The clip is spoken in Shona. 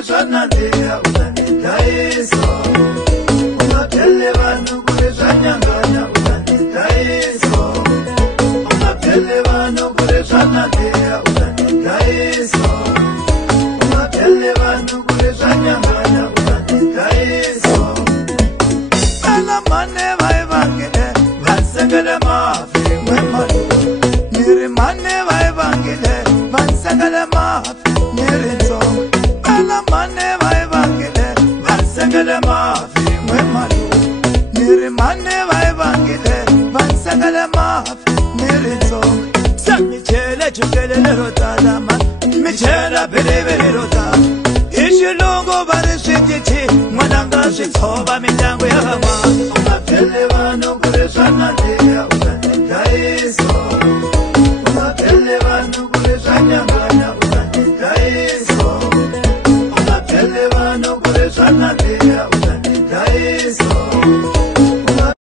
kureshana ndeya utanidaiso ungatele vanhu kureshanyanganya utanidaiso ungatele vanhu kureshana ndeya utanidaiso ungatele vanhu kureshanyanganya utanidaiso kana mane vaivangile vansengele mafi mwemalo niri mane vaivangile vansengele mafi nirito kana mane vaivangile vansengele mafi mwemalo niri mane vaivangile vansengele mafi nirito samichele chukelele rotalama michela belevele rota ishilongo barishititi mwananga shitoba mindyango yahama ungatele vanhu kureshana ndeya utanidaiso ungatele vanhu kureshanyanganya utanidaiso ungatele vanhu kureshana ndeya utanidaiso